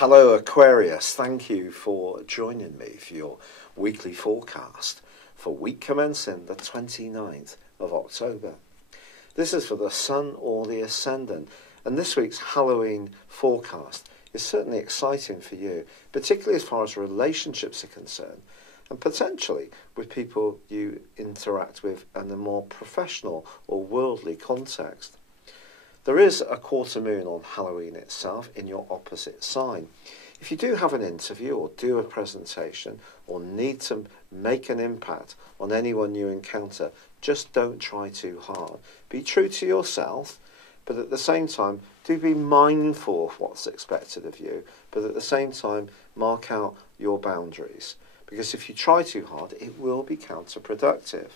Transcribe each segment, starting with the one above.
Hello Aquarius, thank you for joining me for your weekly forecast for week commencing the 29th of October. This is for the Sun or the Ascendant, and this week's Halloween forecast is certainly exciting for you, particularly as far as relationships are concerned, and potentially with people you interact with in a more professional or worldly context. There is a quarter moon on Halloween itself in your opposite sign. If you do have an interview or do a presentation or need to make an impact on anyone you encounter, just don't try too hard. Be true to yourself, but at the same time, do be mindful of what's expected of you, but at the same time, mark out your boundaries. Because if you try too hard, it will be counterproductive.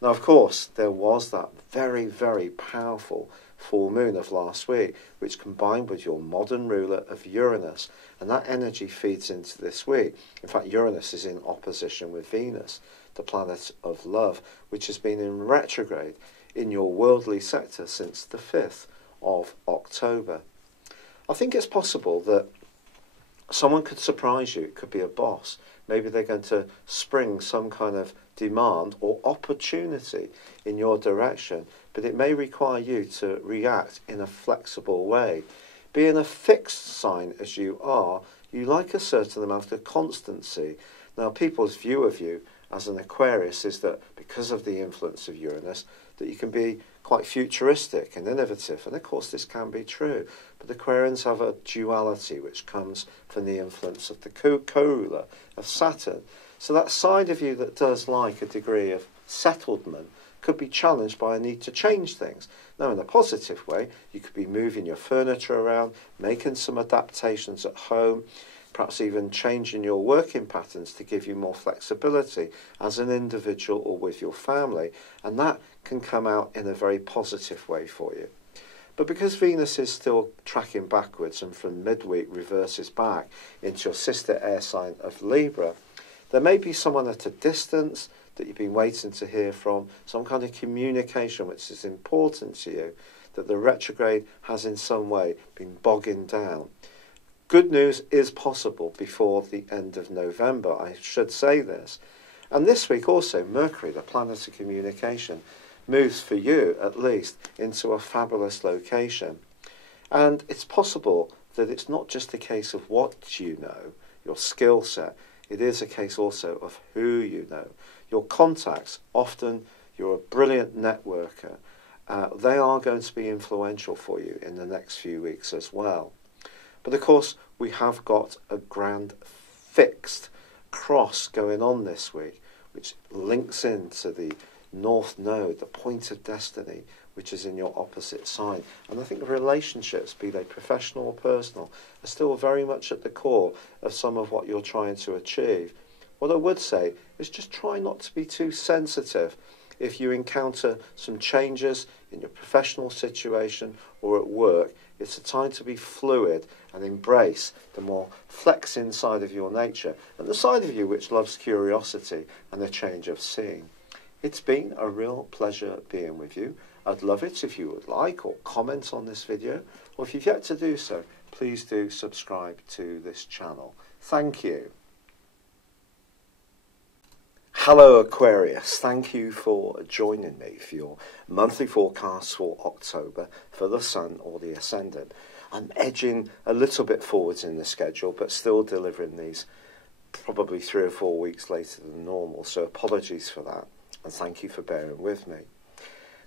Now, of course, there was that very, very powerful full moon of last week, which combined with your modern ruler of Uranus, and that energy feeds into this week. In fact, Uranus is in opposition with Venus, the planet of love, which has been in retrograde in your worldly sector since the 5th of October. I think it's possible that someone could surprise you. It could be a boss. Maybe they're going to spring some kind of demand or opportunity in your direction, but it may require you to react in a flexible way. Being a fixed sign as you are, you like a certain amount of constancy. Now, people's view of you as an Aquarius is that because of the influence of Uranus, that you can be quite futuristic and innovative, and of course this can be true, but Aquarians have a duality which comes from the influence of the co-ruler of Saturn. So that side of you that does like a degree of settlement could be challenged by a need to change things. Now, in a positive way, you could be moving your furniture around, making some adaptations at home, perhaps even changing your working patterns to give you more flexibility as an individual or with your family, and that can come out in a very positive way for you. But because Venus is still tracking backwards and from midweek reverses back into your sister air sign of Libra, there may be someone at a distance that you've been waiting to hear from, some kind of communication which is important to you, that the retrograde has in some way been bogging down. Good news is possible before the end of November, I should say this. And this week also, Mercury, the planet of communication, moves for you, at least, into a fabulous location. And it's possible that it's not just a case of what you know, your skill set, it is a case also of who you know. Your contacts, often you're a brilliant networker, they are going to be influential for you in the next few weeks as well. But of course, we have got a grand fixed cross going on this week, which links into the North Node, the point of destiny, which is in your opposite sign. And I think relationships, be they professional or personal, are still very much at the core of some of what you're trying to achieve. What I would say is just try not to be too sensitive if you encounter some changes in your professional situation or at work. It's a time to be fluid and embrace the more flexing side of your nature and the side of you which loves curiosity and a change of scene. It's been a real pleasure being with you. I'd love it if you would like or comment on this video, or if you've yet to do so, please do subscribe to this channel. Thank you. Hello Aquarius, thank you for joining me for your monthly forecast for October for the Sun or the Ascendant. I'm edging a little bit forwards in the schedule, but still delivering these probably 3 or 4 weeks later than normal, so apologies for that, and thank you for bearing with me.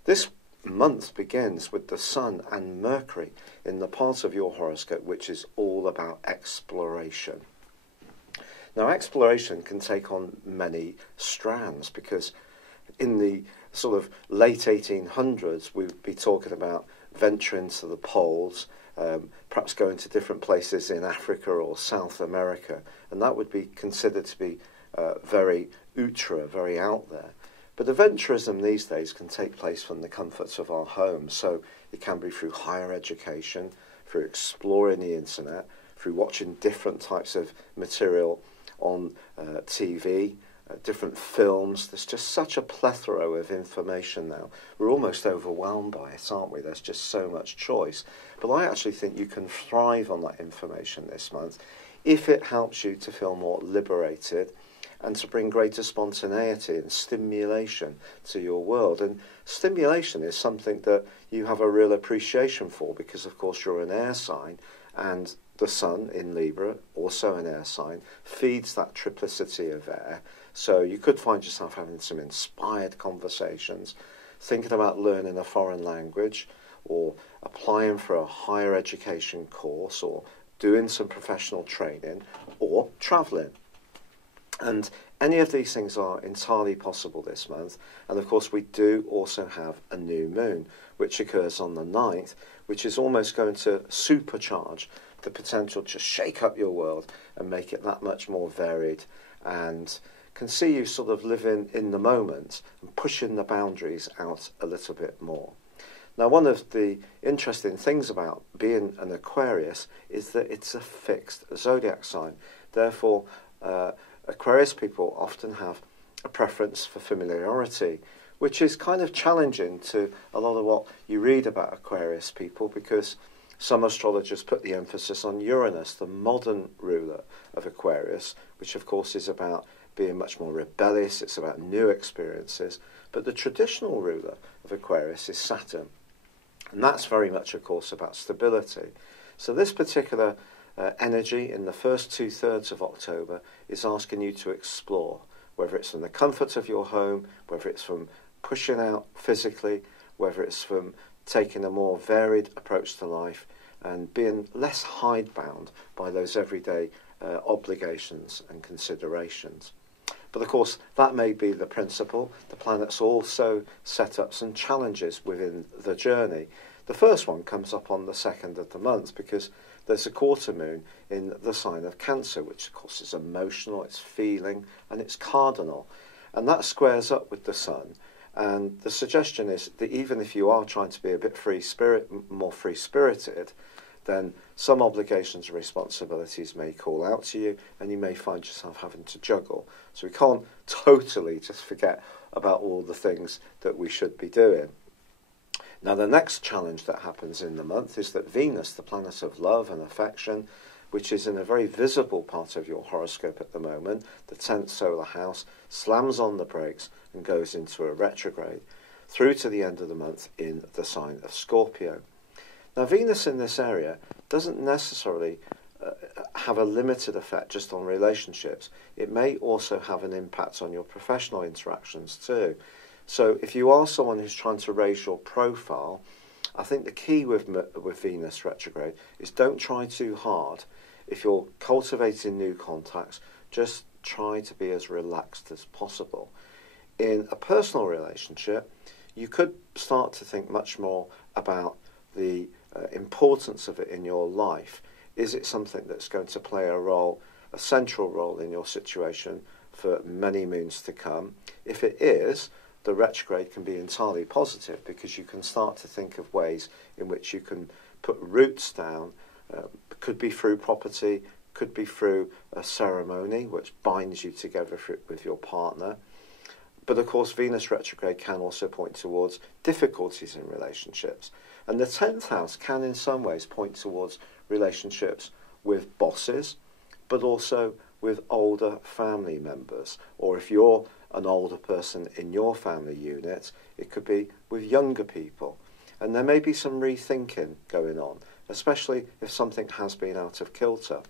This month begins with the Sun and Mercury in the part of your horoscope which is all about exploration. Now, exploration can take on many strands because in the sort of late 1800s, we'd be talking about venturing to the poles, perhaps going to different places in Africa or South America, and that would be considered to be very ultra, very out there. But adventurism these days can take place from the comforts of our homes, so it can be through higher education, through exploring the internet, through watching different types of material on TV, different films. There's just such a plethora of information now. We're almost overwhelmed by it, aren't we? There's just so much choice. But I actually think you can thrive on that information this month if it helps you to feel more liberated and to bring greater spontaneity and stimulation to your world. And stimulation is something that you have a real appreciation for because, of course, you're an air sign, and the sun in Libra, also an air sign, feeds that triplicity of air. So you could find yourself having some inspired conversations, thinking about learning a foreign language, or applying for a higher education course, or doing some professional training, or travelling. And any of these things are entirely possible this month. And of course we do also have a new moon, which occurs on the 9th, which is almost going to supercharge the potential to shake up your world and make it that much more varied, and can see you sort of living in the moment and pushing the boundaries out a little bit more. Now, one of the interesting things about being an Aquarius is that it's a fixed zodiac sign. Therefore, Aquarius people often have a preference for familiarity, which is kind of challenging to a lot of what you read about Aquarius people, because some astrologers put the emphasis on Uranus, the modern ruler of Aquarius, which of course is about being much more rebellious, it's about new experiences. But the traditional ruler of Aquarius is Saturn. And that's very much, of course, about stability. So this particular energy in the first 2/3 of October is asking you to explore, whether it's from the comfort of your home, whether it's from pushing out physically, whether it's from taking a more varied approach to life and being less hidebound by those everyday obligations and considerations. But of course, that may be the principle. The planets also set up some challenges within the journey. The first one comes up on the 2nd of the month because there's a quarter moon in the sign of Cancer, which of course is emotional, it's feeling, and it's cardinal. And that squares up with the sun. And the suggestion is that even if you are trying to be a bit more free-spirited, then some obligations and responsibilities may call out to you, and you may find yourself having to juggle. So we can't totally just forget about all the things that we should be doing. Now, the next challenge that happens in the month is that Venus, the planet of love and affection, which is in a very visible part of your horoscope at the moment, the 10th solar house, slams on the brakes and goes into a retrograde through to the end of the month in the sign of Scorpio. Now, Venus in this area doesn't necessarily have a limited effect just on relationships. It may also have an impact on your professional interactions too. So if you are someone who's trying to raise your profile, I think the key with Venus retrograde is don't try too hard. If you're cultivating new contacts, just try to be as relaxed as possible. In a personal relationship, you could start to think much more about the importance of it in your life. Is it something that's going to play a central role in your situation for many moons to come? If it is, the retrograde can be entirely positive because you can start to think of ways in which you can put roots down. Could be through property, could be through a ceremony which binds you together with your partner. But of course, Venus retrograde can also point towards difficulties in relationships. And the 10th house can in some ways point towards relationships with bosses, but also with older family members. Or if you're an older person in your family unit, it could be with younger people. And there may be some rethinking going on, especially if something has been out of kilter.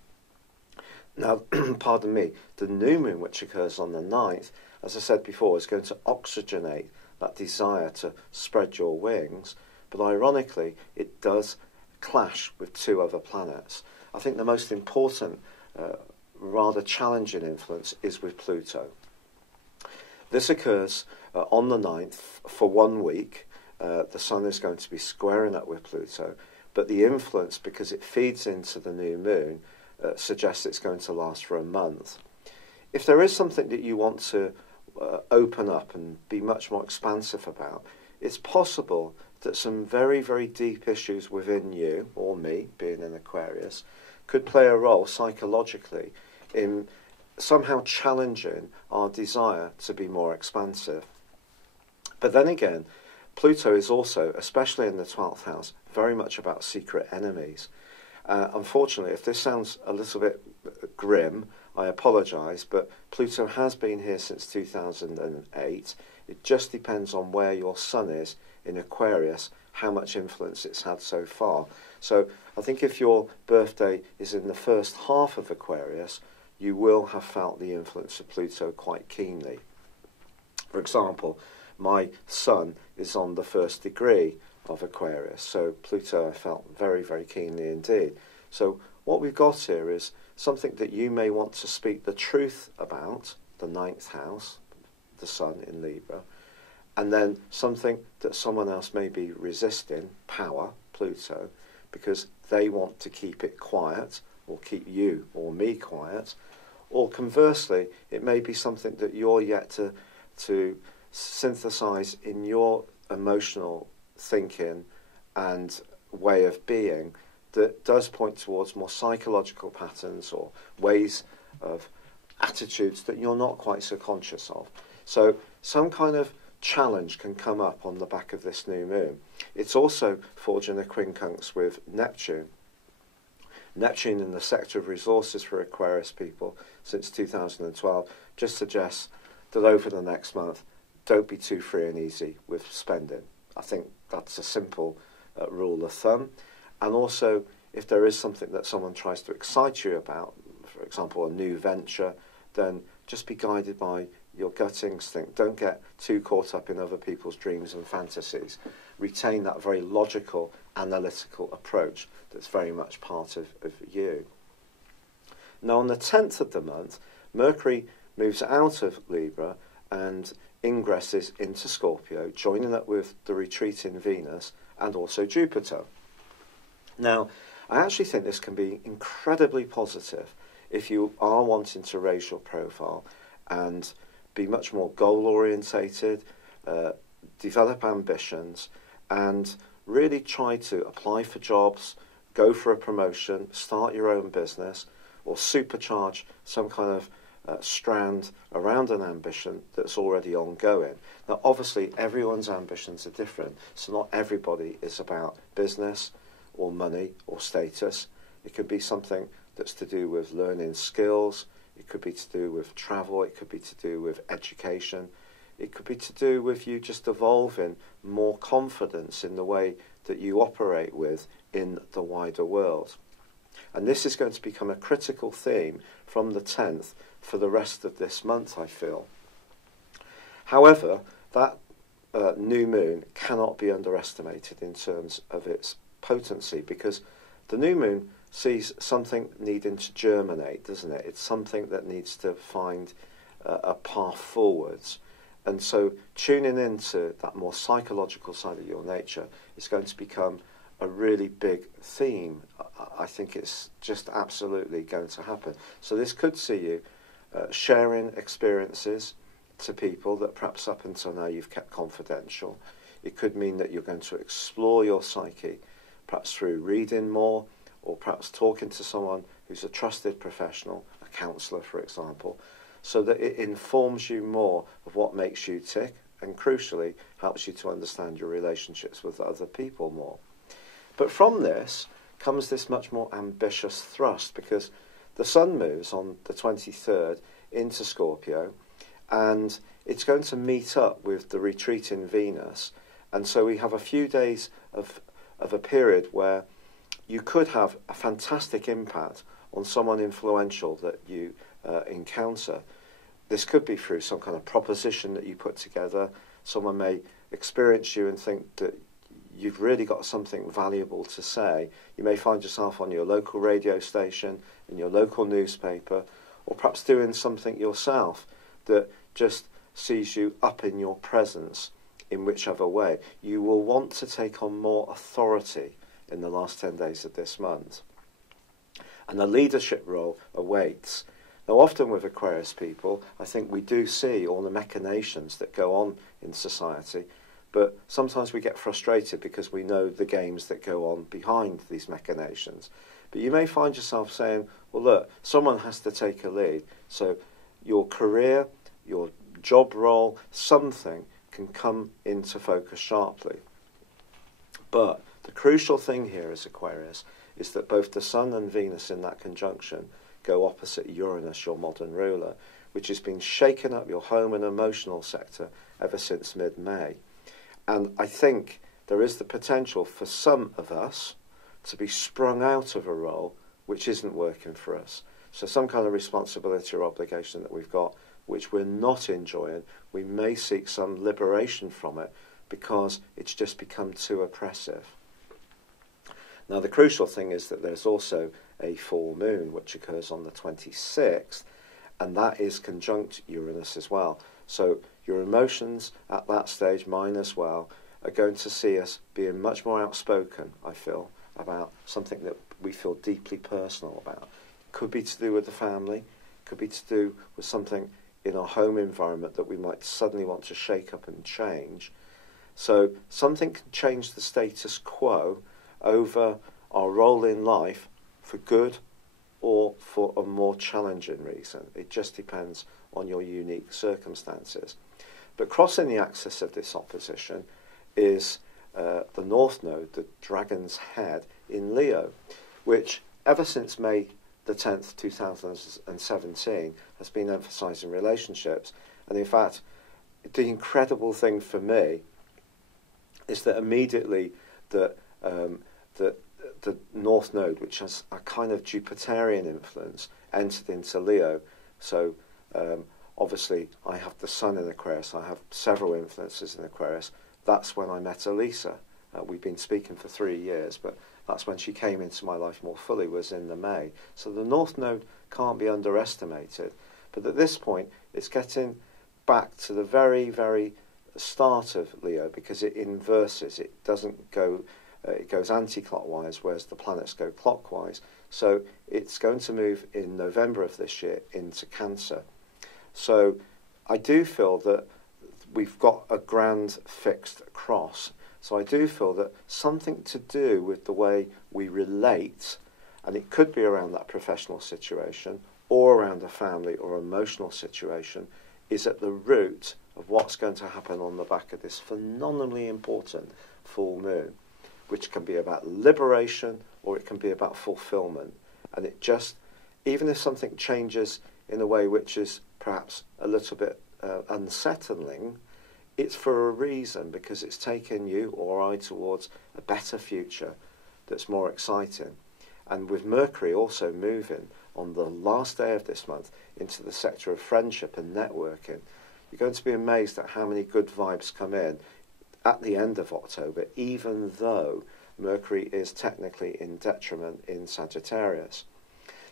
Now, pardon me, the new moon, which occurs on the 9th, as I said before, is going to oxygenate that desire to spread your wings. But ironically, it does clash with 2 other planets. I think the most important, rather challenging influence is with Pluto. This occurs on the 9th for 1 week. The sun is going to be squaring up with Pluto, but the influence, because it feeds into the new moon, suggests it's going to last for a month. If there is something that you want to open up and be much more expansive about, it's possible that some very, very deep issues within you, or me, being an Aquarius, could play a role psychologically in somehow challenging our desire to be more expansive. But then again, Pluto is also, especially in the 12th house, very much about secret enemies. Unfortunately, if this sounds a little bit grim, I apologise, but Pluto has been here since 2008. It just depends on where your sun is in Aquarius, how much influence it's had so far. So I think if your birthday is in the first half of Aquarius, you will have felt the influence of Pluto quite keenly. For example, my sun is on the 1st degree of Aquarius, so Pluto I felt very, very keenly indeed. So what we've got here is something that you may want to speak the truth about, the 9th house, the sun in Libra, and then something that someone else may be resisting, power, Pluto, because they want to keep it quiet, or keep you or me quiet, or conversely, it may be something that you're yet to synthesize in your emotional thinking and way of being that does point towards more psychological patterns or ways of attitudes that you're not quite so conscious of. So some kind of challenge can come up on the back of this new moon. It's also forging a quincunx with Neptune. Neptune in the sector of resources for Aquarius people since 2012 just suggests that over the next month, don't be too free and easy with spending. I think that's a simple rule of thumb. And also, if there is something that someone tries to excite you about, for example, a new venture, then just be guided by your gut instinct. Don't get too caught up in other people's dreams and fantasies. Retain that very logical, analytical approach that's very much part of you. Now, on the 10th of the month, Mercury moves out of Libra and ingresses into Scorpio, joining up with the retreating Venus and also Jupiter. Now, I actually think this can be incredibly positive if you are wanting to raise your profile and be much more goal-orientated, develop ambitions, and really try to apply for jobs, go for a promotion, start your own business, or supercharge some kind of strand around an ambition that's already ongoing. Now, obviously, everyone's ambitions are different, so not everybody is about business or money or status. It could be something that's to do with learning skills, it could be to do with travel, it could be to do with education, it could be to do with you just evolving more confidence in the way that you operate with in the wider world. And this is going to become a critical theme from the 10th for the rest of this month, I feel. However, that new moon cannot be underestimated in terms of its potency, because the new moon sees something needing to germinate, doesn't it? It's something that needs to find a path forwards. And so tuning into that more psychological side of your nature is going to become a really big theme. I think it's just absolutely going to happen. So this could see you sharing experiences to people that perhaps up until now you've kept confidential. It could mean that you're going to explore your psyche, perhaps through reading more, or perhaps talking to someone who's a trusted professional, a counsellor, for example, so that it informs you more of what makes you tick and, crucially, helps you to understand your relationships with other people more. But from this comes this much more ambitious thrust, because the sun moves on the 23rd into Scorpio, and it's going to meet up with the retreating Venus. And so we have a few days of a period where you could have a fantastic impact on someone influential that you encounter. This could be through some kind of proposition that you put together. Someone may experience you and think that you've really got something valuable to say. You may find yourself on your local radio station, in your local newspaper, or perhaps doing something yourself that just sees you up in your presence in whichever way. You will want to take on more authority in the last 10 days of this month. And a leadership role awaits. Now, often with Aquarius people, I think we do see all the machinations that go on in society, but sometimes we get frustrated because we know the games that go on behind these machinations. But you may find yourself saying, well, look, someone has to take a lead. So your career, your job role, something can come into focus sharply. But the crucial thing here is, Aquarius, is that both the Sun and Venus in that conjunction go opposite Uranus, your modern ruler, which has been shaking up your home and emotional sector ever since mid-May. And I think there is the potential for some of us to be sprung out of a role which isn't working for us. So some kind of responsibility or obligation that we've got which we're not enjoying, we may seek some liberation from it because it's just become too oppressive. Now the crucial thing is that there's also a full moon which occurs on the 26th, and that is conjunct Uranus as well. So your emotions at that stage, mine as well, are going to see us being much more outspoken, I feel, about something that we feel deeply personal about. Could be to do with the family, could be to do with something in our home environment that we might suddenly want to shake up and change. So something can change the status quo over our role in life for good or for a more challenging reason. It just depends on your unique circumstances. But crossing the axis of this opposition is the North Node, the Dragon's Head in Leo, which ever since May the 10th, 2017, has been emphasising relationships. And in fact, the incredible thing for me is that immediately the North Node, which has a kind of Jupiterian influence, entered into Leo. So obviously I have the Sun in Aquarius, I have several influences in Aquarius. That's when I met Elisa. We've been speaking for 3 years, but that's when she came into my life more fully, was in the May. So the North Node can't be underestimated. But at this point, it's getting back to the very, very start of Leo, because it inverses. It doesn't go, it goes anti-clockwise, whereas the planets go clockwise. So it's going to move in November of this year into Cancer. So I do feel that we've got a grand fixed cross. So I do feel that something to do with the way we relate, and it could be around that professional situation or around a family or emotional situation, is at the root of what's going to happen on the back of this phenomenally important full moon, which can be about liberation or it can be about fulfillment. And it just, even if something changes in a way which is perhaps a little bit unsettling, it's for a reason, because it's taken you or I towards a better future that's more exciting. And with Mercury also moving on the last day of this month into the sector of friendship and networking, you're going to be amazed at how many good vibes come in at the end of October, even though Mercury is technically in detriment in Sagittarius.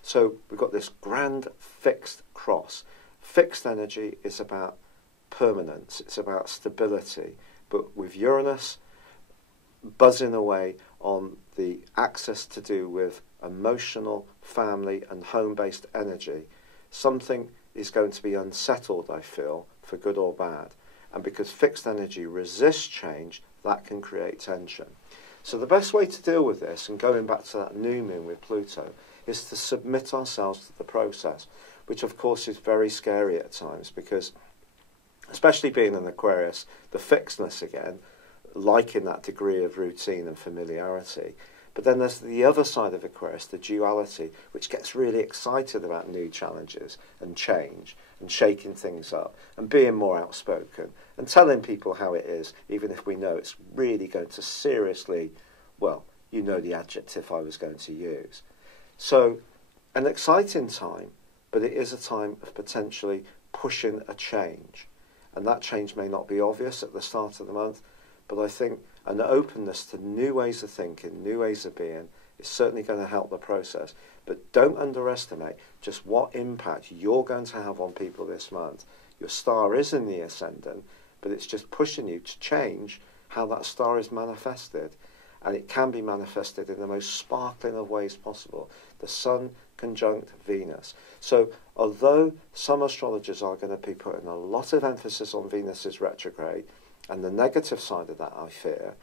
So we've got this grand fixed cross. Fixed energy is about permanence, it's about stability, but with Uranus buzzing away on the axis to do with emotional, family and home-based energy, something is going to be unsettled, I feel, for good or bad. And because fixed energy resists change, that can create tension. So the best way to deal with this, and going back to that new moon with Pluto, is to submit ourselves to the process, which of course is very scary at times, because especially being an Aquarius, the fixedness again, liking that degree of routine and familiarity. But then there's the other side of Aquarius, the duality, which gets really excited about new challenges and change and shaking things up and being more outspoken and telling people how it is, even if we know it's really going to seriously, well, you know the adjective I was going to use. So an exciting time, but it is a time of potentially pushing a change. And that change may not be obvious at the start of the month, but I think an openness to new ways of thinking, new ways of being, is certainly going to help the process. But don't underestimate just what impact you're going to have on people this month. Your star is in the ascendant, but it's just pushing you to change how that star is manifested. And it can be manifested in the most sparkling of ways possible. The Sun conjunct Venus. So although some astrologers are going to be putting a lot of emphasis on Venus's retrograde, and the negative side of that, I fear,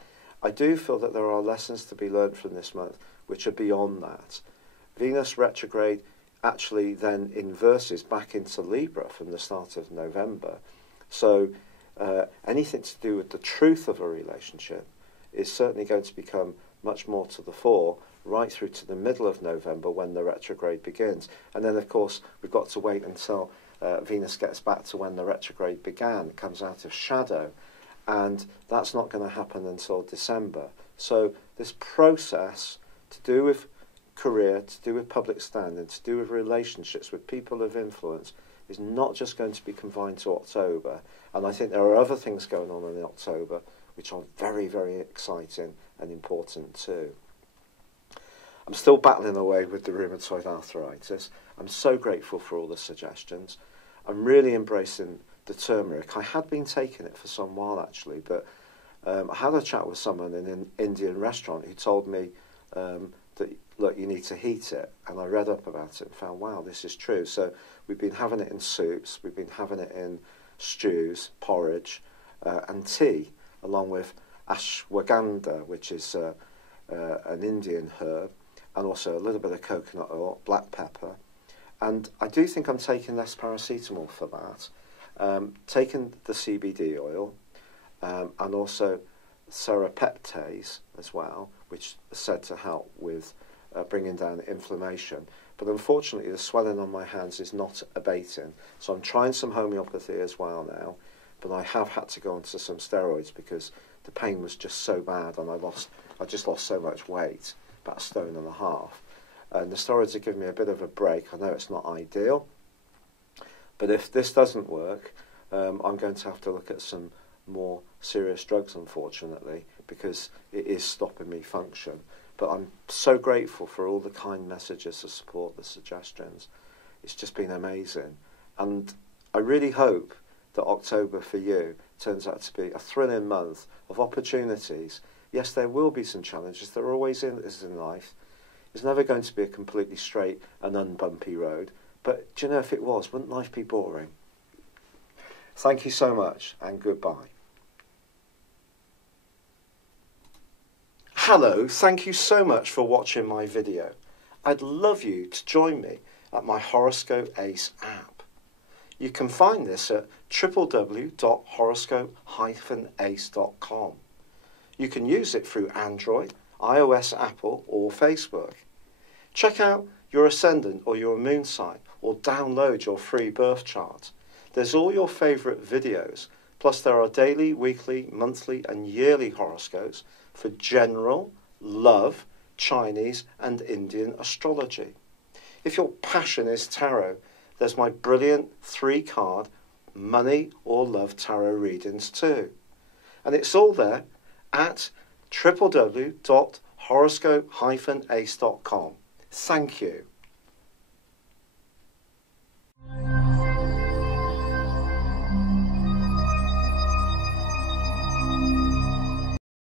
I do feel that there are lessons to be learned from this month which are beyond that. Venus retrograde actually then inverses back into Libra from the start of November. So anything to do with the truth of a relationship is certainly going to become much more to the fore right through to the middle of November when the retrograde begins. And then, of course, we've got to wait until Venus gets back to when the retrograde began, it comes out of shadow, and that's not going to happen until December. So this process to do with career, to do with public standing, to do with relationships with people of influence is not just going to be confined to October. And I think there are other things going on in October which are very, very exciting and important too. I'm still battling away with the rheumatoid arthritis. I'm so grateful for all the suggestions. I'm really embracing the turmeric. I had been taking it for some while actually, but I had a chat with someone in an Indian restaurant who told me that, look, you need to heat it. And I read up about it and found, wow, this is true. So we've been having it in soups, we've been having it in stews, porridge, and tea, along with ashwagandha, which is an Indian herb, and also a little bit of coconut oil, black pepper. And I do think I'm taking less paracetamol for that. Taking the CBD oil, and also serapeptase as well, which is said to help with bringing down inflammation. But unfortunately, the swelling on my hands is not abating. So I'm trying some homeopathy as well now, but I have had to go onto some steroids because the pain was just so bad, and I just lost so much weight, about 1.5 stone. And the steroids are giving me a bit of a break. I know it's not ideal, but if this doesn't work, I'm going to have to look at some more serious drugs, unfortunately, because it is stopping me function. But I'm so grateful for all the kind messages to support the suggestions. It's just been amazing. And I really hope that October for you turns out to be a thrilling month of opportunities. Yes, there will be some challenges. There always is in life. It's never going to be a completely straight and unbumpy road. But do you know, if it was, wouldn't life be boring? Thank you so much, and goodbye. Hello, thank you so much for watching my video. I'd love you to join me at my Horoscope Ace app. You can find this at www.horoscope-ace.com. You can use it through Android, iOS, Apple, or Facebook. Check out your ascendant or your moon sign, or download your free birth chart. There's all your favourite videos, plus there are daily, weekly, monthly and yearly horoscopes for general, love, Chinese and Indian astrology. If your passion is tarot, there's my brilliant 3-card money or love tarot readings too. And it's all there at www.horoscope-ace.com. Thank you.